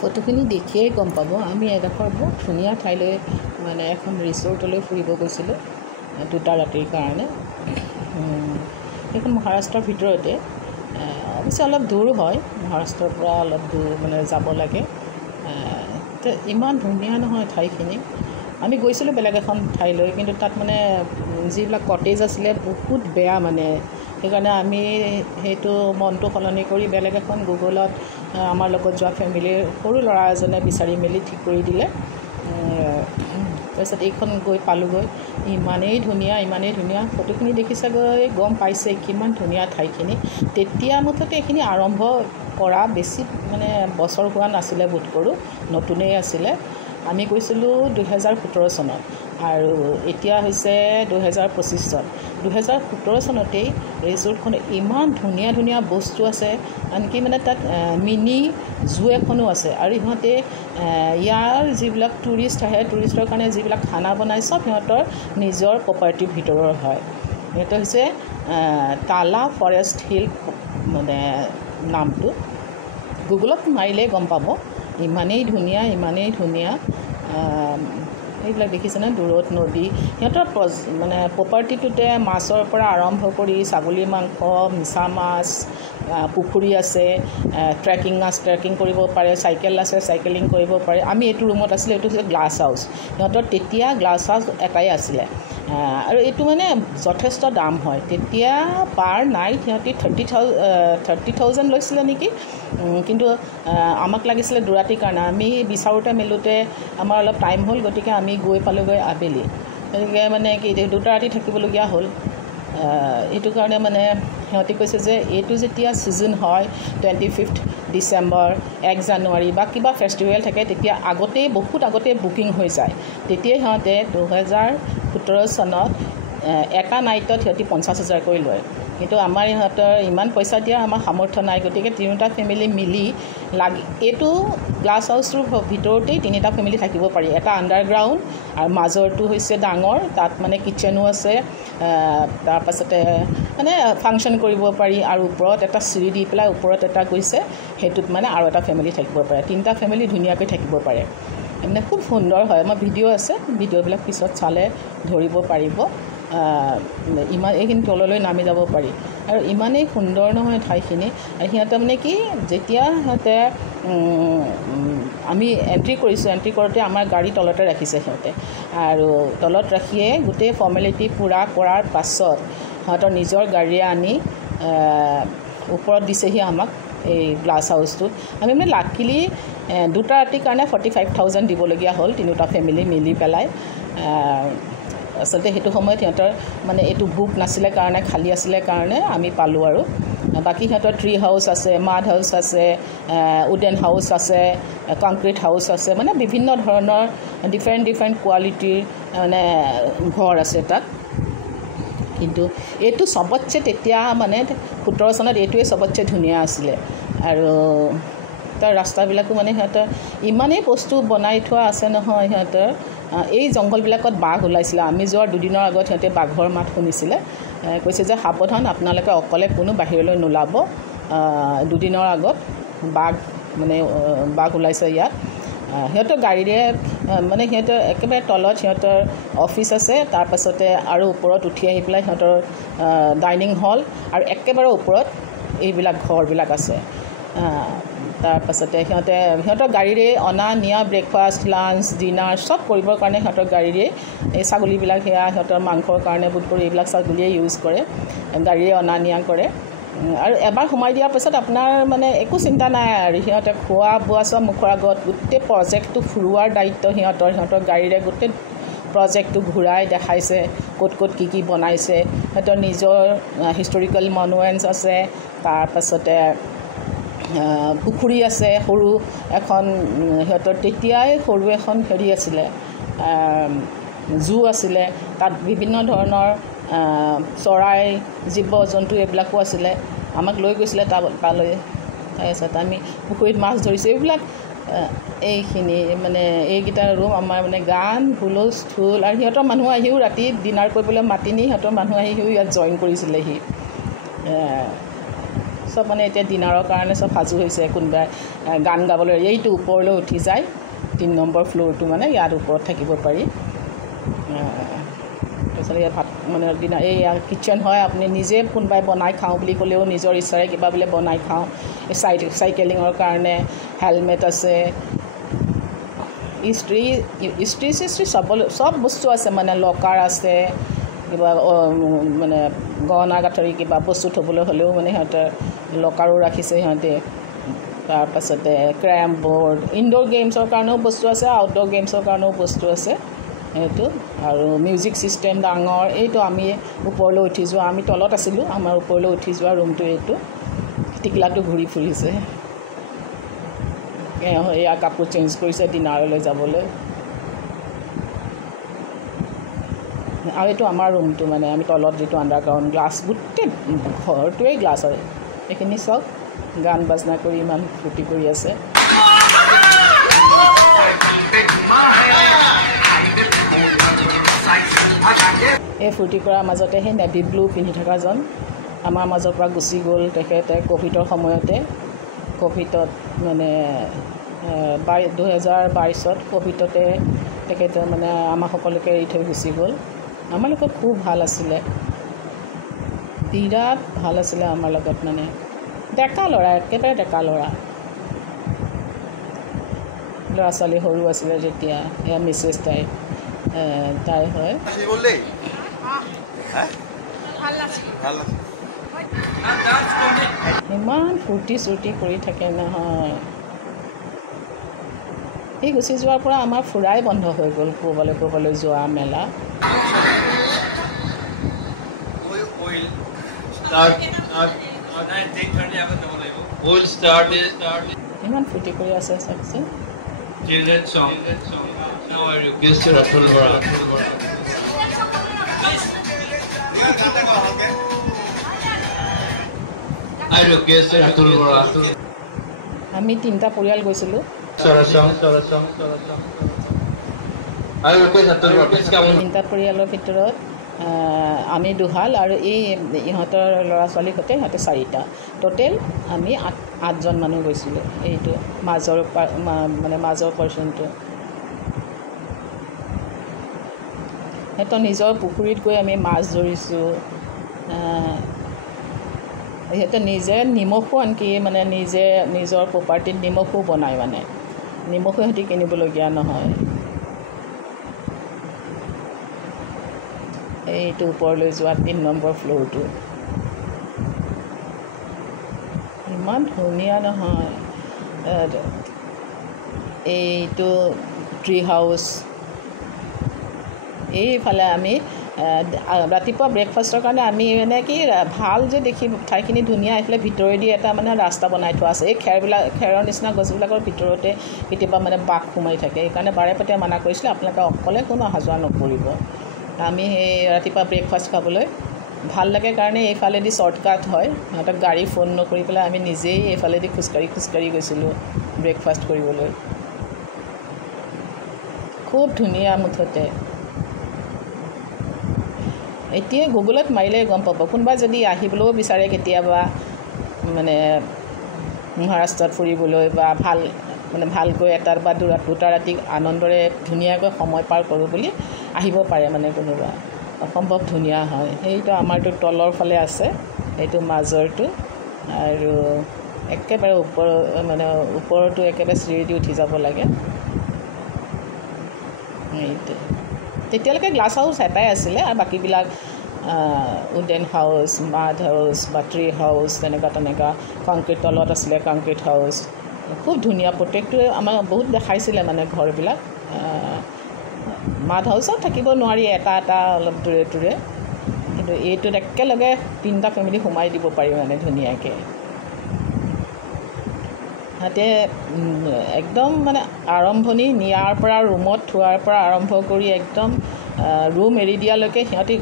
ফটোখিনি দেখিয়ে গম পাব আমি এডোখৰ বহুত ধুনীয়া ঠাইলৈ মানে এখন ৰিসৰ্টলৈ ফুৰিব গৈছিলোঁ 2টা ৰাতিৰ কাৰণে। সেইখন মহাৰাষ্ট্ৰৰ ভিতৰতে, অৱশ্যে অলপ দূৰ হয়, মহাৰাষ্ট্ৰৰ পৰা অলপ দূৰ মানে যাব লাগে। তো ইমান ধুনীয়া নহয় ঠাইখিনি। আমি গৈছিলোঁ বেলেগ এখন ঠাইলৈ, কিন্তু তাত মানে যিবিলাক কটেজ আছিলে বহুত বেয়া মানে, সেইকাৰণে আমি সেইটো মনটো সলনি কৰি বেলেগ এখন গুগলত আমাৰ লগত যোৱা ফেমিলিৰ সৰু ল'ৰা এজনে বিচাৰি মেলি ঠিক কৰি দিলে। তাৰপিছত এইখন গৈ পালোঁগৈ। ইমানেই ধুনীয়া ফটোখিনি দেখিছাগৈ গম পাইছে কিমান ধুনীয়া ঠাইখিনি। তেতিয়া মুঠতে এইখিনি আৰম্ভ কৰা বেছি মানে বছৰ হোৱা নাছিলে, বোধ কৰোঁ নতুনেই আছিলে। আমি গৈছিলোঁ 2017 চনত আৰু এতিয়া হৈছে 2025 চন। 2017 চনতেই ৰিসৰ্টখনত ইমান ধুনীয়া বস্তু আছে, আনকি মানে তাত মিনি জু এখনো আছে। আৰু ইহঁতে ইয়াৰ যিবিলাক টুৰিষ্ট আহে, টুৰিষ্টৰ কাৰণে যিবিলাক খানা বনায় চব সিহঁতৰ নিজৰ প্ৰপাৰ্টিৰ ভিতৰৰ হয়। সেইটো হৈছে টালা ফৰেষ্ট হিল মানে নামটো। গুগলত মাৰিলেই গম পাব। ইমানেই ধুনীয়া এইবিলাক দেখিছেনে, দূৰত নদী। সিহঁতৰ মানে প্ৰপাৰ্টিটোতে মাছৰ পৰা আৰম্ভ কৰি ছাগলী মাংস, মিছা মাছ, পুখুৰী আছে, ট্ৰেকিং কৰিব পাৰে, চাইকেল আছে, চাইকেলিং কৰিব পাৰে। আমি এইটো ৰুমত আছিলোঁ, এইটো হৈছে গ্লাছ হাউচ। সিহঁতৰ তেতিয়া গ্লাছ হাউচ এটাই আছিলে, আৰু এইটো মানে যথেষ্ট দাম হয়। তেতিয়া পাৰ নাইট সিহঁতি 30,000 লৈছিলে নেকি, কিন্তু আমাক লাগিছিলে 2 ৰাতিৰ কাৰণে। আমি বিচাৰোঁতে মেলোঁতে আমাৰ অলপ টাইম হ'ল, গতিকে আমি গৈ পালোঁগৈ আবেলি। গতিকে মানে কি 2টা ৰাতি থাকিবলগীয়া হ'ল। এইটো কাৰণে মানে সিহঁতি কৈছে যে এইটো যেতিয়া ছিজন হয় 25 ডিচেম্বৰ, 1 জানুৱাৰী বা কিবা ফেষ্টিভেল থাকে, তেতিয়া বহুত আগতেই বুকিং হৈ যায়। তেতিয়াই সিহঁতে 2017 চনত এটা নাইটত সিহঁতি 50,000 কৰি লয়। কিন্তু আমাৰ ইহঁতৰ ইমান পইচা দিয়া আমাৰ সামৰ্থ্য নাই, গতিকে 3টা ফেমিলি মিলি এইটো গ্লাছ হাউচটোৰ ভিতৰতেই 3টা ফেমিলি থাকিব পাৰি। এটা আণ্ডাৰগ্ৰাউণ্ড আৰু মাজৰটো হৈছে ডাঙৰ, তাত মানে কিটচেনো আছে, তাৰপাছতে মানে ফাংচন কৰিব পাৰি। আৰু ওপৰত এটা চিৰি দি পেলাই ওপৰত এটা গৈছে, সেইটোত মানে আৰু এটা ফেমিলি থাকিব পাৰে। 3টা ফেমিলি ধুনীয়াকৈ থাকিব পাৰে, মানে খুব সুন্দৰ হয়। আমাৰ ভিডিঅ' আছে, ভিডিঅ'বিলাক পিছত চালে ধৰিব পাৰিব। এইখিনি তললৈ নামি যাব পাৰি, আৰু ইমানেই সুন্দৰ নহয় ঠাইখিনি। আৰু সিহঁতে মানে কি, যেতিয়া সিহঁতে আমি এণ্ট্ৰি কৰোঁতে আমাৰ গাড়ী তলতে ৰাখিছে সিহঁতে, আৰু তলত ৰাখিয়ে গোটেই ফৰ্মেলিটি পূৰা কৰাৰ পাছত সিহঁতৰ নিজৰ গাড়ীৰে আনি ওপৰত দিছেহি আমাক এই গ্লাছ হাউচটোত। আমি মানে লাকিলি 2টা ৰাতিৰ কাৰণে 45,000 দিবলগীয়া হ'ল, 3টা ফেমিলি মিলি পেলাই। আচলতে সেইটো সময়ত সিহঁতৰ মানে এইটো বুক নাছিলে কাৰণে, খালী আছিলে কাৰণে আমি পালোঁ। আৰু বাকী সিহঁতৰ ট্ৰী হাউচ আছে, মাড হাউচ আছে, উডেন হাউচ আছে, কংক্ৰিট হাউচ আছে, মানে বিভিন্ন ধৰণৰ ডিফাৰেণ্ট কোৱালিটিৰ মানে ঘৰ আছে তাত। কিন্তু এইটো চবতছে তেতিয়া মানে 17 চনত এইটোৱে চবতছে ধুনীয়া আছিলে। আৰু তাৰ ৰাস্তাবিলাকো মানে সিহঁতৰ ইমানেই বস্তু বনাই থোৱা আছে নহয়। সিহঁতৰ এই জংঘলবিলাকত বাঘ ওলাইছিলে। আমি যোৱাৰ 2 দিনৰ আগত সিহঁতে বাঘৰ মাত শুনিছিলে। কৈছে যে সাৱধান, আপোনালোকে অকলে কোনো বাহিৰলৈ নোলাব। 2 দিনৰ আগত বাঘ ওলাইছে ইয়াত। সিহঁতৰ গাড়ীৰে মানে সিহঁতৰ একেবাৰে তলত সিহঁতৰ অফিচ আছে, তাৰপাছতে আৰু ওপৰত উঠি আহি পেলাই সিহঁতৰ ডাইনিং হল, আৰু একেবাৰে ওপৰত এইবিলাক ঘৰবিলাক আছে। তাৰপাছতে সিহঁতৰ গাড়ীৰে অনা নিয়া ব্ৰেকফাষ্ট, লাঞ্চ, ডিনাৰ চব কৰিবৰ কাৰণে সিহঁতৰ গাড়ীৰে এই ছাগলীবিলাক সেয়া সিহঁতৰ মাংসৰ কাৰণে বোধ কৰি এইবিলাক ছাগলীয়ে ইউজ কৰে, গাড়ীৰে অনা নিয়া কৰে। আৰু এবাৰ সোমাই দিয়াৰ পাছত আপোনাৰ মানে একো চিন্তা নাই আৰু। সিহঁতে খোৱা বোৱা চব মুখৰ আগত, গোটেই প্ৰজেক্টটো ফুৰোৱাৰ দায়িত্ব সিহঁতৰ গাড়ীৰে গোটেই প্ৰজেক্টটো ঘূৰাই দেখাইছে, ক'ত কি বনাইছে। সিহঁতৰ নিজৰ হিষ্টৰিকেল মনুমেণ্টছ আছে, তাৰপাছতে পুখুৰী আছে সৰু এখন। সিহঁতৰ তেতিয়াই সৰু এখন আছিলে, জু আছিলে। তাত বিভিন্ন ধৰণৰ চৰাই, জীৱ জন্তু এইবিলাকো আছিলে। আমাক লৈ গৈছিলে তালৈ। তাৰপিছত আমি পুখুৰীত মাছ ধৰিছোঁ। এইবিলাক এইখিনি মানে এইকেইটা ৰুম আমাৰ মানে গান, হুলস্থুল, আৰু সিহঁতৰ মানুহ আহিও ৰাতি ডিনাৰ কৰিবলৈ মাতি নি সিহঁতৰ মানুহ আহিও ইয়াত জইন কৰিছিলেহি। চব মানে এতিয়া ডিনাৰৰ কাৰণে চব সাজু হৈছে কোনোবাই গান গাবলৈ এইটো ওপৰলৈ উঠি যায় 3 নম্বৰ ফ্ল'ৰটো মানে ইয়াত ওপৰত থাকিব পাৰি তাৰপিছত ইয়াত ভাত মানে ডিনাৰ এই কিটচেন হয় আপুনি নিজে কোনোবাই বনাই খাওঁ বুলি ক'লেও নিজৰ ইচ্ছাৰে কিবা বোলে বনাই খাওঁ এই চাইকেলিঙৰ কাৰণে হেলমেট আছে ইষ্ট্ৰি চব বস্তু আছে মানে লকাৰ আছে কিবা মানে গহনা গাঁঠৰি কিবা বস্তু থ'বলৈ হ'লেও মানে সিহঁতে লকাৰো ৰাখিছে সিহঁতে তাৰপাছতে কেৰম বৰ্ড ইনড'ৰ গেমছৰ কাৰণেও বস্তু আছে আউটড'ৰ গেমছৰ কাৰণেও বস্তু আছে সেইটো আৰু মিউজিক ছিষ্টেম ডাঙৰ এইটো আমি ওপৰলৈ উঠি যোৱা আমি তলত আছিলোঁ আমাৰ ওপৰলৈ উঠি যোৱা ৰুমটো এইটো টিকলাটো ঘূৰি ফুৰিছে এয়া কাপোৰ চেঞ্জ কৰিছে ডিনাৰলৈ যাবলৈ আৰু এইটো আমাৰ ৰুমটো মানে আমি তলত যিটো আণ্ডাৰগ্ৰাউণ্ড গ্লাছ গোটেই ঘৰটোৱেই গ্লাছ হয় এইখিনি চব গান বাজনা কৰি ইমান ফূৰ্তি কৰি আছে এই ফূৰ্তি কৰাৰ মাজতে সেই নেভি ব্লু পিন্ধি থকাজন আমাৰ মাজৰ পৰা গুচি গ'ল তেখেতে ক'ভিডৰ সময়তে ক'ভিডত মানে 2022ত ক'ভিডতে তেখেতে মানে আমাৰ সকলোকে এৰি থৈ গুচি গ'ল আমাৰ লগত খুব ভাল আছিলে বিৰাট ভাল আছিলে আমাৰ লগত মানে ডেকা ল'ৰা একেবাৰে ডেকা ল'ৰা ল'ৰা ছোৱালী সৰু আছিলে যেতিয়া এয়া মিছেছ তাই হয় ইমান ফূৰ্তি চূৰ্তি কৰি থাকে নহয় এই গুচি যোৱাৰ পৰা আমাৰ ফুৰাই বন্ধ হৈ গ'ল ক'ৰবালৈ যোৱা মেলা ইমান ফূৰ্তি কৰি আছে চাওকচোন আমি 3টা পৰিয়াল গৈছিলোঁ 3টা পৰিয়ালৰ ভিতৰত আমি দুহাল আৰু এই ইহঁতৰ ল'ৰা ছোৱালীৰ সৈতে সিহঁতে 4টা টোটেল আমি 8জন মানুহ গৈছিলোঁ এইটো মাজৰ পৰ্চনটো সিহঁতৰ নিজৰ পুখুৰীত গৈ আমি মাছ ধৰিছোঁ সিহঁতে নিজে নিমখো আনকি মানে নিজৰ প্ৰপাৰ্টিত নিমখো বনায় মানে নিমখো সিহঁতি কিনিবলগীয়া নহয় এইটো ওপৰলৈ যোৱা 3 নম্বৰ ফ্ল'ৰটো ইমান ধুনীয়া নহয় এইটো ট্ৰি হাউচ এইফালে আমি ৰাতিপুৱা ব্ৰেকফাষ্টৰ কাৰণে আমি মানে কি ভাল যে দেখি ঠাইখিনি ধুনীয়া এইফালে ভিতৰেদি এটা মানে ৰাস্তা বনাই থোৱা আছে এই খেৰৰ নিচিনা গছবিলাকৰ ভিতৰতে কেতিয়াবা মানে বাঘ সোমাই থাকে সেইকাৰণে বাৰে পাতে মানা কৰিছিলে আপোনালোকে অকলে কোনো অহা যোৱা নকৰিব আমি সেই ৰাতিপুৱা ব্ৰেকফাষ্ট খাবলৈ ভাল লাগে কাৰণে এইফালেদি শ্বৰ্টকাট হয় সিহঁতক গাড়ী ফোন নকৰি পেলাই আমি নিজেই এইফালেদি খোজকাঢ়ি গৈছিলোঁ ব্ৰেকফাষ্ট কৰিবলৈ খুব ধুনীয়া মুঠতে এতিয়া গুগলত মাৰিলে গম পাব কোনোবা যদি আহিবলৈও বিচাৰে কেতিয়াবা মানে মহাৰাষ্ট্ৰত ফুৰিবলৈ বা ভালকৈ এটা বা 2টা ৰাতি আনন্দৰে ধুনীয়াকৈ সময় পাৰ কৰোঁ বুলি আহিব পাৰে মানে কোনোবা অসম্ভৱ ধুনীয়া হয় সেইটো আমাৰটো তলৰ ফালে আছে এইটো মাজৰটো আৰু একেবাৰে ওপৰতো একেবাৰে চিৰিদি উঠি যাব লাগে এইটো তেতিয়ালৈকে গ্লাছ হাউচ এটাই আছিলে আৰু বাকীবিলাক উডেন হাউচ মাড হাউচ বা ট্ৰি হাউচ তেনেকুৱা কংক্ৰিট তলত আছিলে কংক্ৰিট হাউচ খুব ধুনীয়া প্ৰত্যেকটোৱে আমাক বহুত দেখাইছিলে মানে ঘৰবিলাক মাড হাউচত থাকিব নোৱাৰি এটা অলপ দূৰে কিন্তু এইটোত একেলগে 3টা ফেমিলি সোমাই দিব পাৰি মানে ধুনীয়াকৈ সিহঁতে একদম মানে আৰম্ভণি নিয়াৰ পৰা ৰুমত থোৱাৰ পৰা আৰম্ভ কৰি একদম ৰুম এৰি দিয়ালৈকে সিহঁতি